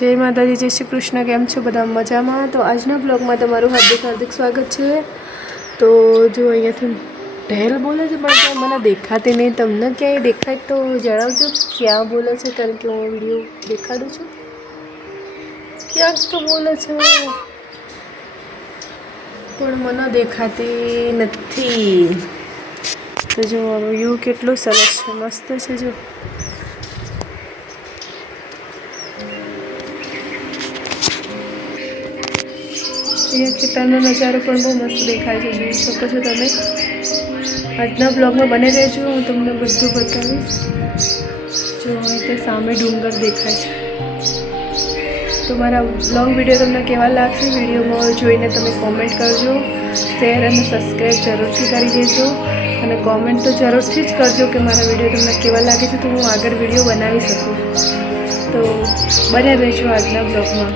जय माताजी, जय श्री कृष्ण। केम छो बधा मजामां? तो आजना ब्लॉगमां तमारुं हार्दिक हार्दिक स्वागत है। तो जो अहींयाथी ढेल बोले छे पण मने देखाती नहीं। तमने क्यांय देखाय तो जणावजो क्या बोले छे, कारण के हूँ विडियो देखाडुं छुं। क्या तो बोले छे पण मने देखाती नथी। तो जो व्यू केटलो सरस छे, मस्त छे। जो अहींया खेतरनो नजारो पण बहु मस्त देखाय छे, जोई शको छो तमे। आजना ब्लॉगमां बने रहेजो, हूँ तमने बधुं बतावीश। जो अहींथे सामे डूंगर देखाय छे। तो मारा लॉन्ग विडियो तमने केवा लागशे विडियोमां जोईने तमे कॉमेंट करजो, शेर अने सब्सक्राइब जरूरथी करी देजो अने कॉमेंट तो जरूरथी ज करजो कि मारा विडियो तमने केवा लागे छे, तो हूँ आगळ विडियो बनावी शकूँ। तो बने रहेजो आजना ब्लॉगमां।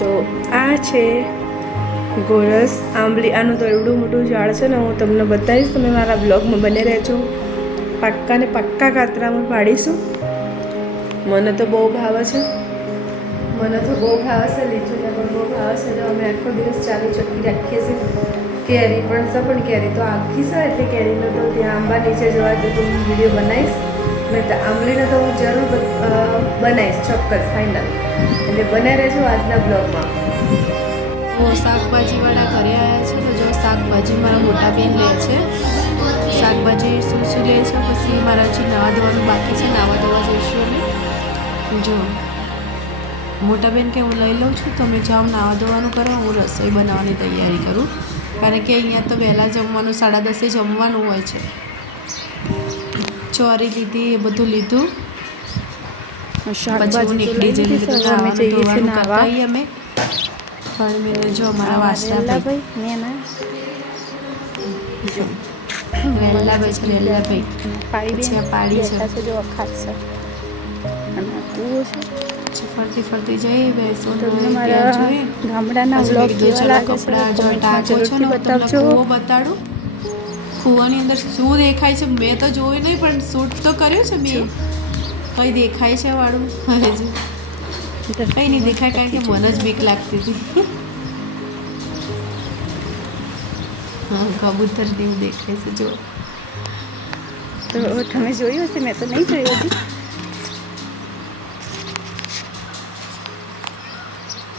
तो आ छे गोरस आंबली। आनु तो एवडું મોટું ઝાડ છે ને, હું તમને બતાવીશ। તમે મારા બ્લોગમાં બને રહેજો। પાક્કા ને પાક્કા કાતરામાં પાડીશું। મને તો બહુ ભાવે છે, લીચુને પણ બહુ ભાવે છે। તો અમે આખો દિવસ ચાલુ ચક્કી રાખીએ છીએ। કેરી પણ છે, પણ કેરી તો આખી છે, એટલે કેરીનો તો ત્યાં આંબા નીચે જવા તો હું વિડીયો બનાવીશ। ને તો આંબલીનો તો હું જરૂર બનાવીશ, ચોક્કસ ફાઇનલ। એટલે બને રહેજો આજના બ્લોગમાં। वो शाकभाजी वाला घरे आया है। तो जो शाकभाजी मारा मोटा बेन ले शाकभाजी शू शू ले पछी मारा हजी नावा धोवानुं बाकी है। नावा धोवा जईशुं अमे। जो मोटा बेन के हूँ लई लऊँ छूँ, तमे जाओ नावा धोवानुं करो, हूँ रसोई बनाववानी तैयारी करूँ। कारण के अहींया तो वहेला जमवानुं 10:30 जमवानुं होय छे। चोरी लीधी, ए बधुं लीधुं, पछी हूँ निकળી जईने बधुं नावानुं धोवानुं करता आवीए अमे। पण मेरे जो हमारा वासना भाई नेना वेला भाई છે, વેલા ભાઈ પછી આ પાડી છે જો અખાત છે અને કૂવો છે। ફરતી ફરતી જઈ બેસો તમને મારા ગામડાના વ્લોગ કેવા લાગે છે જો ટાંકો છે ને તમને કૂવો બતાડું। કૂવાની અંદર શું દેખાય છે મેં તો જોઈ નહીં, પણ શૂટ તો કર્યું છે મેં। કઈ દેખાય છે વાળું હવે જો કઈ નહીં દેખાય, કારણ કે મને જ બીક લાગતી હતી। हाँ, कबूतर जेवुं देखाय छे जो। तो तमे जोयुं हशे, मैं तो नहीं जोयुं हजी।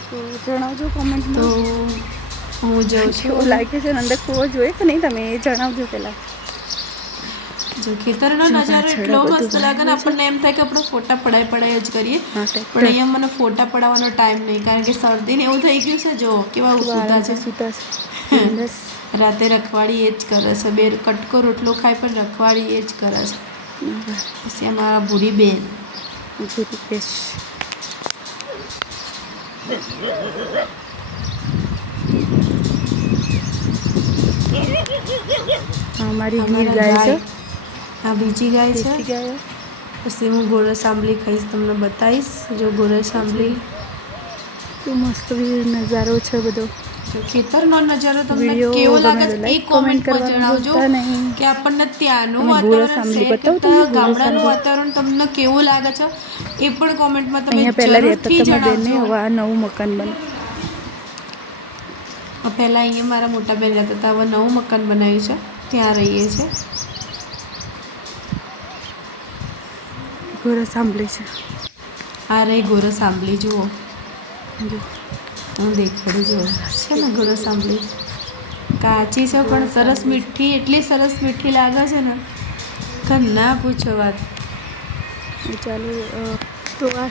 तो जणावजो कमेंट में। तो हूँ जाऊँ छुं, केवुं लागे छे अंदर कूवो जोयो के नहीं, तमे ए जणावजो पहेला। जो खेतरनो नजारो એટલો મસ્ત લાગે ને, આપણને એમ થાય કે આપણે ફોટા પડાય જ કરીએ, પણ અહીંયા મને ફોટા પડાવવાનો ટાઈમ નહીં, કારણ કે શરદી ને એવું થઈ ગયું છે। જો કેવા સૂતા છે। રાતે રખવાડી એ જ કરે છે। બે કટકો રોટલો ખાય પણ રખવાડી એ જ કરે છે। પછી અમારા ભૂરી બેન અમારી ગીર ગાય છે, આ બીજી ગાય છે। પછી હું ગોરસ આંબલી ખાઈશ, તમને બતાવીશ। જો ગોરસ આંબલી તો મસ્ત નજારો છે બધો। ખેતરનો નજારો તમને કેવો લાગે છે એ કોમેન્ટમાં જણાવજો કે આપણને ત્યાંનું વાતાવરણ શેર કરતા ગામડાનું વાતાવરણ તમને કેવું લાગે છે એ પણ કોમેન્ટમાં તમે જરૂરથી જણાવજો। હવે આ નવું મકાન બને, પહેલાં અહીંયા મારા મોટા બેન રહેતા હતા, હવે નવું મકાન બનાવ્યું છે, ત્યાં રહીએ છીએ। ગોરસ આંબલી છે, આ રહી ગોરસ આંબલી। જુઓ હું દેખાડું, જો છે ને ગોરસ આંબલી કાચી છે પણ સરસ મીઠી, એટલી સરસ મીઠી લાગે છે ને કે ના પૂછો વાત। ચાલો તો આ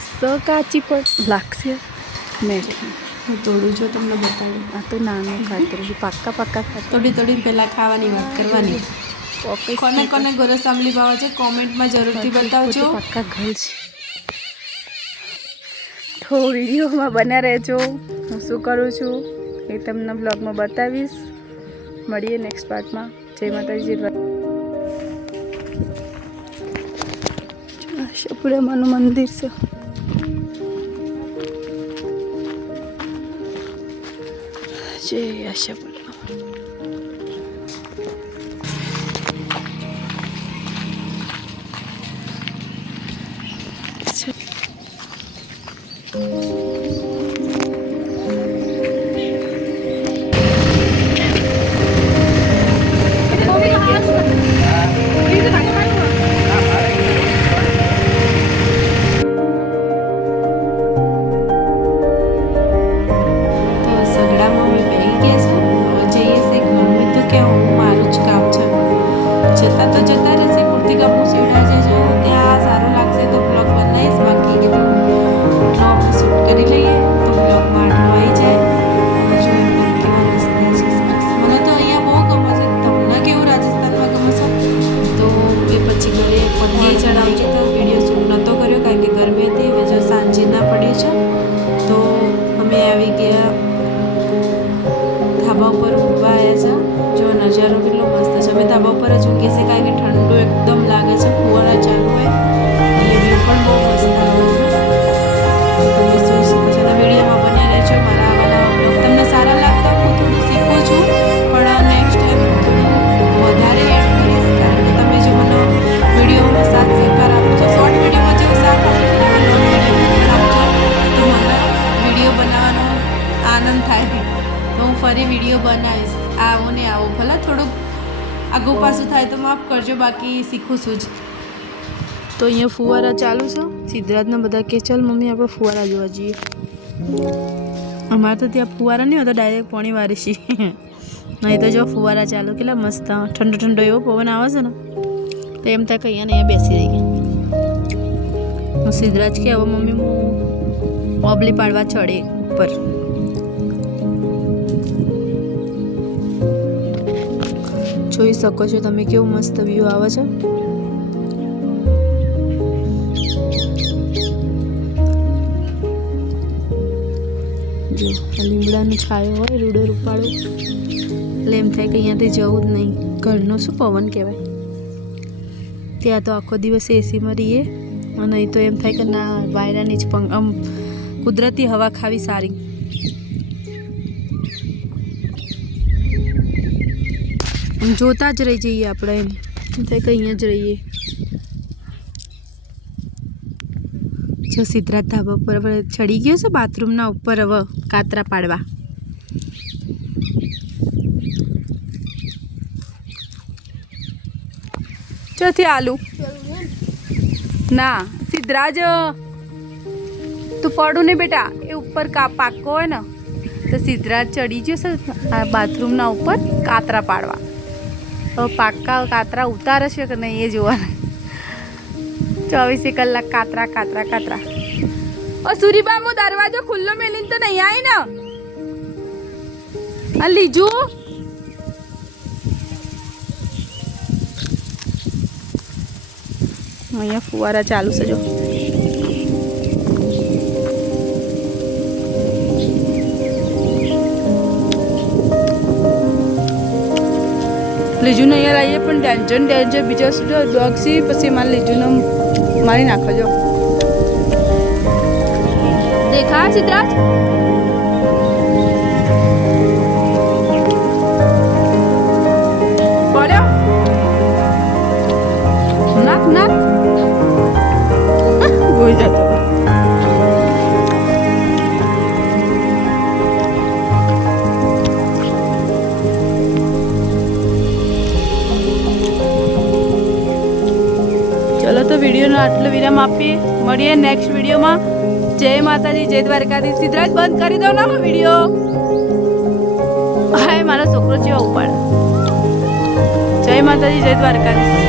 કાચી પણ લાગશે મેં હું તોડું જો તમને બતાડું। આ તો નાનો ખાતર પાક્કા પાક્કા ખાતર તોડી પહેલાં ખાવાની વાત કરવાની। કોને કોને ગોરસ આંબલી ભાવે છે કોમેન્ટમાં જરૂરથી બતાવજો। પાક્કા ઘર છે। તો વિડીયોમાં બન્યા રહેજો, હું શું કરું છું એ તમને બ્લોગમાં બતાવીશ। મળીએ નેક્સ્ટ પાર્ટમાં। જય માતાજી। આશાપુરામાનું મંદિર છે। જય આશાપુરા। ધાબા ઉપર ઊભા આવ્યા છે. જો નજારો કેટલો મસ્ત છે. અમે ધાબા ઉપર જ ઊંઘીએ છીએ કારણ કે ઠંડુ એકદમ લાગે છે. ફુવારા ચાલુ હોય અને વ્યૂ પણ બહુ મસ્ત આવે છે. તમે જોઈ શકો છો. તો વિડીયોમાં બન્યા રહેજો. મારા આવા બ્લોગ તમને સારા લાગતા હું થોડું શીખું છું, પણ નેક્સ્ટ ટાઈમ થોડું વધારે એડ કરીશ કારણ કે તમે જો મને વિડીયોમાં સાથ સહકાર આપો છો, શોર્ટ વિડીયોમાં જેવો સાથ આપો છો એવા લોંગ વિડીયો પણ આપજો તો મને વિડીયો બનાવવાનો આનંદ થાય. તો હું ફરી વિડીયો બનાવીશ. આવો ને આવો, ભલે થોડુંક આગું પાછું થાય તો માફ કરજો, બાકી શીખું છું જ. તો અહીંયા ફુવારા ચાલુ છે. સિદ્ધરાજના બધા કે ચાલ મમ્મી આપણે ફુવારા જોવા જઈએ. અમારે તો ત્યાં ફુવારા નહીં હોતા, ડાયરેક્ટ પાણી વારે છીએ. નહીં તો જો ફુવારા ચાલુ કેટલા મસ્ત ઠંડો ઠંડો એવો પવન આવે છે ને, તો એમ થાય કે અહીંયા બેસી રહી ગયા. હું સિદ્ધરાજ કે હવે મમ્મી હું ઓબલી પાડવા ચડે ઉપર. જોઈ શકો છો તમે કેવું મસ્ત વ્યૂ આવે છે. જો લીમડાનો છાયો હોય, રૂડો રૂપાળો, એટલે એમ થાય કે અહીંયાથી જવું જ નહીં. ઘરનો શું પવન કહેવાય. ત્યાં તો આખો દિવસ એસીમાં રહીએ અને અહીં તો એમ થાય કે ના વાયરાની જ આમ કુદરતી હવા ખાવી સારી. જોતા જ રહી જઈએ આપણે, એમ થાય કે અહીંયા જ રહીએ. જો સિદ્ધરાજ ધાબા પર હવે ચડી ગયો છે બાથરૂમના ઉપર, હવે કાતરા પાડવા. ચોથી આલુ ના સિદ્ધરાજ તું પડું ને બેટા, એ ઉપર પાકો હોય ને તો સિદ્ધરાજ ચડી ગયો છે આ બાથરૂમના ઉપર કાતરા પાડવા. હવે પાક્કા કાતરા ઉતારે છે કે નહીં એ જોવાના. 24 કલાક કાતરા કાતરા કાતરા. ઓ સુરીબા, હું દરવાજો ખુલ્લો મેલીને તો નહીં આવી ને આ લીજુ. અહીંયા ફુવારા ચાલુ છે. જો લીજુને અહીંયા લાવીએ પણ ટેન્શન બીજા શું ડોગ સી પછી મારે લીજુને મારી નાખો. જો દેખા સિદ્ધરાજ પડ્યો નાખ નાખ ગોઈ જતો. ચલો તો વિડીયોનો આટલો વિરામ આપીએ. મળીએ નેક્સ્ટ વિડીયોમાં. જય માતાજી, જય દ્વારકાધીશ. સિદ્ધરાજ બંધ કરી દો ના વિડીયો. હા મારો છોકરો જેવો ઉપાડ. જય માતાજી, જય દ્વારકાધીશ.